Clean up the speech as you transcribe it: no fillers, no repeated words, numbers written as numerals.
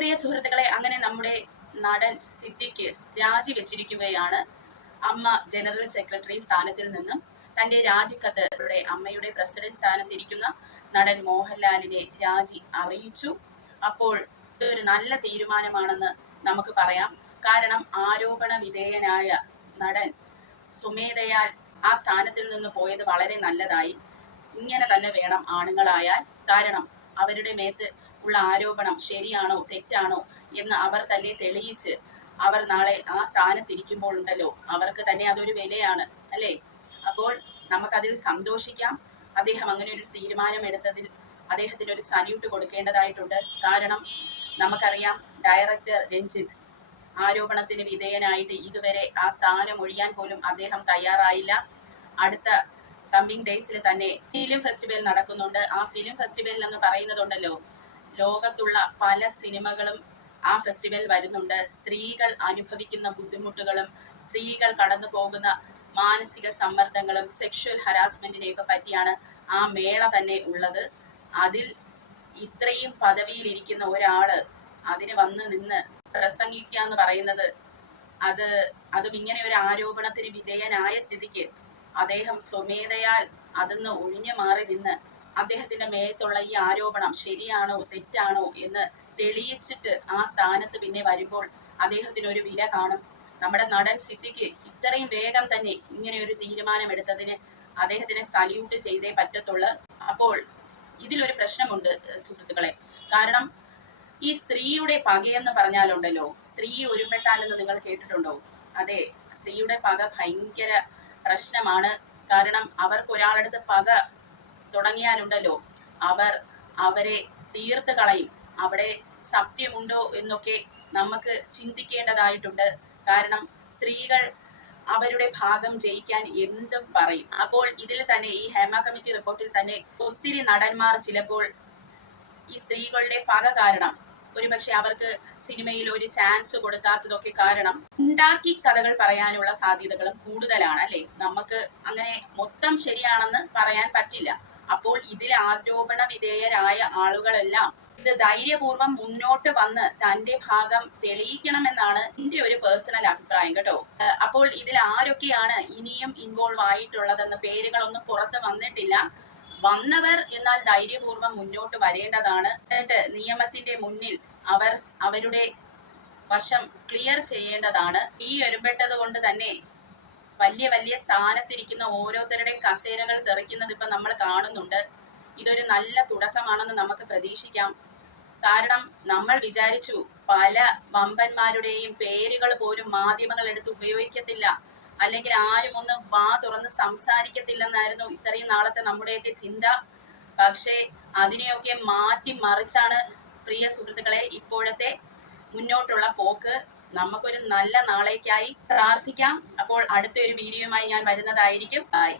പ്രിയ സുഹൃത്തുക്കളെ, അങ്ങനെ നമ്മുടെ നടൻ സിദ്ദിഖ് രാജിവെച്ചിരിക്കുകയാണ്. അമ്മ ജനറൽ സെക്രട്ടറി സ്ഥാനത്തിൽ നിന്നും തന്റെ രാജിക്കത്ത് അമ്മയുടെ പ്രസിഡന്റ് സ്ഥാനത്തിരിക്കുന്ന നടൻ മോഹൻലാലിനെ രാജി അറിയിച്ചു. അപ്പോൾ ഇതൊരു നല്ല തീരുമാനമാണെന്ന് നമുക്ക് പറയാം. കാരണം ആരോപണ വിധേയനായ നടൻ സ്വമേധയാൽ ആ സ്ഥാനത്തിൽ നിന്ന് പോയത് വളരെ നല്ലതായി. ഇങ്ങനെ തന്നെ വേണം ആണുങ്ങളായാൽ. കാരണം അവരുടെ മേത്ത് ഉള്ള ആരോപണം ശരിയാണോ തെറ്റാണോ എന്ന് അവർ തന്നെ തെളിയിച്ച് അവർ നാളെ ആ സ്ഥാനത്തിരിക്കുമ്പോൾ ഉണ്ടല്ലോ, അവർക്ക് തന്നെ അതൊരു വിലയാണ് അല്ലേ. അപ്പോൾ നമുക്കതിൽ സന്തോഷിക്കാം. അദ്ദേഹം അങ്ങനെ ഒരു തീരുമാനം എടുത്തതിൽ അദ്ദേഹത്തിന് ഒരു സല്യൂട്ട് കൊടുക്കേണ്ടതായിട്ടുണ്ട്. കാരണം നമുക്കറിയാം, ഡയറക്ടർ രഞ്ജിത്ത് ആരോപണത്തിന് വിധേയനായിട്ട് ഇതുവരെ ആ സ്ഥാനം ഒഴിയാൻ പോലും അദ്ദേഹം തയ്യാറായില്ല. അടുത്ത കമ്മിങ് ഡേയ്സിൽ തന്നെ ഫിലിം ഫെസ്റ്റിവൽ നടക്കുന്നുണ്ട്. ആ ഫിലിം ഫെസ്റ്റിവൽ എന്ന് പറയുന്നതുണ്ടല്ലോ, ലോകത്തുള്ള പല സിനിമകളും ആ ഫെസ്റ്റിവൽ വരുന്നുണ്ട്. സ്ത്രീകൾ അനുഭവിക്കുന്ന ബുദ്ധിമുട്ടുകളും സ്ത്രീകൾ കടന്നു പോകുന്ന മാനസിക സമ്മർദ്ദങ്ങളും സെക്ഷൽ ഹരാസ്മെന്റിനെയൊക്കെ പറ്റിയാണ് ആ മേള തന്നെ ഉള്ളത്. അതിൽ ഇത്രയും പദവിയിൽ ഇരിക്കുന്ന ഒരാള് അതിന് വന്ന് നിന്ന് പ്രസംഗിക്കുക എന്ന് പറയുന്നത്, അതും ഇങ്ങനെ ഒരു ആരോപണത്തിന് വിധേയനായ സ്ഥിതിക്ക് അദ്ദേഹം സ്വമേധയാൽ അതിന്ന് ഒഴിഞ്ഞു മാറി നിന്ന് അദ്ദേഹത്തിന്റെ മേത്തുള്ള ഈ ആരോപണം ശരിയാണോ തെറ്റാണോ എന്ന് തെളിയിച്ചിട്ട് ആ സ്ഥാനത്ത് പിന്നെ വരുമ്പോൾ അദ്ദേഹത്തിന് ഒരു വില കാണും. നമ്മുടെ നടൻ സിദ്ദിഖ് ഇത്രയും വേഗം തന്നെ ഇങ്ങനെ ഒരു തീരുമാനമെടുത്തതിന് അദ്ദേഹത്തിനെ സല്യൂട്ട് ചെയ്തേ പറ്റത്തുള്ളൂ. അപ്പോൾ ഇതിലൊരു പ്രശ്നമുണ്ട് സുഹൃത്തുക്കളെ. കാരണം ഈ സ്ത്രീയുടെ പകയെന്ന് പറഞ്ഞാലുണ്ടല്ലോ, സ്ത്രീ ഒരുപെട്ടാലെന്ന് നിങ്ങൾ കേട്ടിട്ടുണ്ടോ? അതെ, സ്ത്രീയുടെ പക ഭയങ്കര പ്രശ്നമാണ്. കാരണം അവർക്ക് ഒരാളടുത്ത് പക തുടങ്ങിയാലുണ്ടല്ലോ, അവരെ തീർത്ത് കളയും. അവിടെ സത്യമുണ്ടോ എന്നൊക്കെ നമുക്ക് ചിന്തിക്കേണ്ടതായിട്ടുണ്ട്. കാരണം സ്ത്രീകൾ അവരുടെ ഭാഗം ജയിക്കാൻ എന്തും പറയും. അപ്പോൾ ഇതിൽ തന്നെ ഈ ഹേമ കമ്മിറ്റി റിപ്പോർട്ടിൽ തന്നെ ഒത്തിരി നടന്മാർ ചിലപ്പോൾ ഈ സ്ത്രീകളുടെ പക കാരണം, ഒരുപക്ഷെ അവർക്ക് സിനിമയിൽ ഒരു ചാൻസ് കൊടുക്കാത്തതൊക്കെ കാരണം ഉണ്ടാക്കി കഥകൾ പറയാനുള്ള സാധ്യതകളും കൂടുതലാണ് അല്ലെ. നമുക്ക് അങ്ങനെ മൊത്തം ശരിയാണെന്ന് പറയാൻ പറ്റില്ല. അപ്പോൾ ഇതിൽ ആരോപണ വിധേയരായ ആളുകളെല്ലാം ഇത് ധൈര്യപൂർവ്വം മുന്നോട്ട് വന്ന് തന്റെ ഭാഗം തെളിയിക്കണമെന്നാണ് എന്റെ ഒരു പേഴ്സണൽ അഭിപ്രായം കേട്ടോ. അപ്പോൾ ഇതിൽ ആരൊക്കെയാണ് ഇനിയും ഇൻവോൾവ് ആയിട്ടുള്ളതെന്ന് പേരുകളൊന്നും പുറത്ത് വന്നിട്ടില്ല. വന്നവർ എന്നാൽ ധൈര്യപൂർവ്വം മുന്നോട്ട് വരേണ്ടതാണ്. എന്നിട്ട് നിയമത്തിന്റെ മുന്നിൽ അവരുടെ വശം ക്ലിയർ ചെയ്യേണ്ടതാണ്. ഈ ഒരുപെട്ടത് കൊണ്ട് തന്നെ വലിയ വലിയ സ്ഥാനത്തിരിക്കുന്ന ഓരോരുത്തരുടെ കസേരകൾ തെറിക്കുന്നത് ഇപ്പൊ നമ്മൾ കാണുന്നുണ്ട്. ഇതൊരു നല്ല തുടക്കമാണെന്ന് നമുക്ക് പ്രതീക്ഷിക്കാം. കാരണം നമ്മൾ വിചാരിച്ചു പല വമ്പന്മാരുടെയും പേരുകൾ പോലും മാധ്യമങ്ങൾ എടുത്ത് ഉപയോഗിക്കത്തില്ല, അല്ലെങ്കിൽ ആരും ഒന്ന് വാ തുറന്ന് സംസാരിക്കത്തില്ലെന്നായിരുന്നു ഇത്രയും നാളത്തെ നമ്മുടെയൊക്കെ ചിന്ത. പക്ഷേ അതിനെയൊക്കെ മാറ്റി മറിച്ചാണ് പ്രിയ സുഹൃത്തുക്കളെ ഇപ്പോഴത്തെ മുന്നോട്ടുള്ള പോക്ക്. നമുക്കൊരു നല്ല നാളേക്കായി പ്രാർത്ഥിക്കാം. അപ്പോൾ അടുത്തൊരു വീഡിയോയുമായി ഞാൻ വരുന്നതായിരിക്കും. ബൈ.